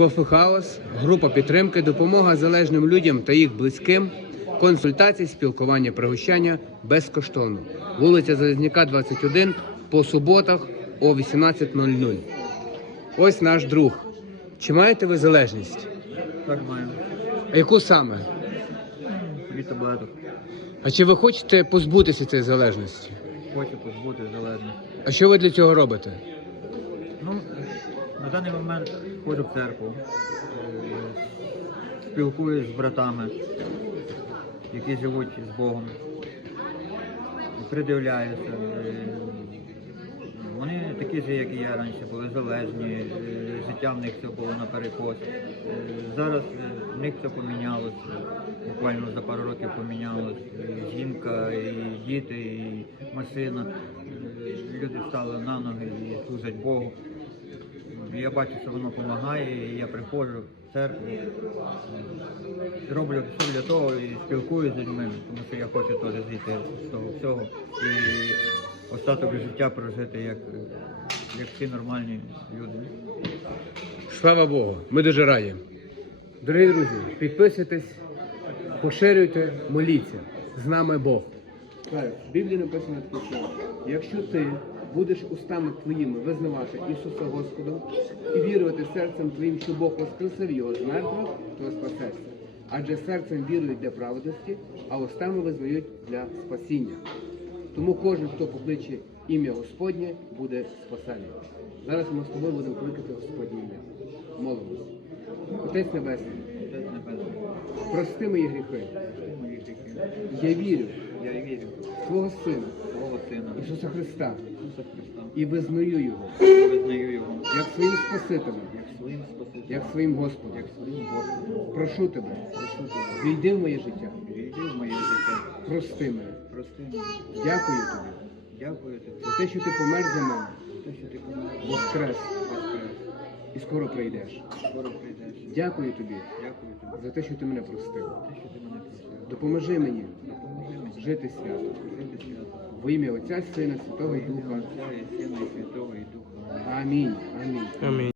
Кофе Хаус, група підтримки, допомога залежним людям та їх близьким, консультації, спілкування, пригощання безкоштовно. Вулиця Залізняка, 21, по суботах о 18.00. Ось наш друг. Чи маєте ви залежність? Так маю. А яку саме? Від таблеток. А чи ви хочете позбутися цієї залежності? Хочу позбути залежності. А що ви для цього робите? На даний момент ходжу в церкву, е, спілкуюсь з братами, які живуть з Богом. Придивляюся. е, Вони такі ж, як і я раніше, були залежні, е, життя в них все було наперекос. Е, Зараз в них все помінялося, буквально за пару років помінялось. Жінка, і діти, і машина. Люди встали на ноги і служать Богу. Я бачу, що воно допомагає, і я приходжу в церкву, роблю все для того і спілкуюся з людьми, тому що я хочу теж зійти з того всього і остаток життя прожити як, як всі нормальні люди. Слава Богу, ми дуже раді. Дорогі друзі, підписуйтесь, поширюйте, моліться. З нами Бог. В Біблії написано таке, що якщо ти будеш устами твоїми визнавати Ісуса Господом і вірувати серцем твоїм, що Бог воскресив його з мертвих, то спасешся. Адже серцем вірують для праведності, а устами визнають для спасіння. Тому кожен, хто покличе ім'я Господнє, буде спасений. Зараз ми з тобою будемо кликати Господнє ім'я. Молимось. Отець Небесний, прости мої гріхи. Я вірю Я вірю Твого Сина, Сина Ісуса Христа, Ісуса Христа. і визнаю Його Я визнаю його як своїм Спасителем, як своїм Спасителем, як своїм Господом. як своїм Господом. Прошу тебе, Прошу тебе, війди в моє життя, війди в моє життя. прости мене. Прости мене. Дякую тобі Дякую тобі за те, що ти помер за мене, за те, що ти помер. воскрес Воскрес. і скоро прийдеш. Скоро прийдеш. Дякую тобі Дякую тобі за те, що ти мене простив. Допоможи мені Допоможи мені жити свято. жити свято. Во ім'я Отця, Сина, Святого Духа. Отца и Сына Святого і Духа. Амінь. Амінь. Амінь.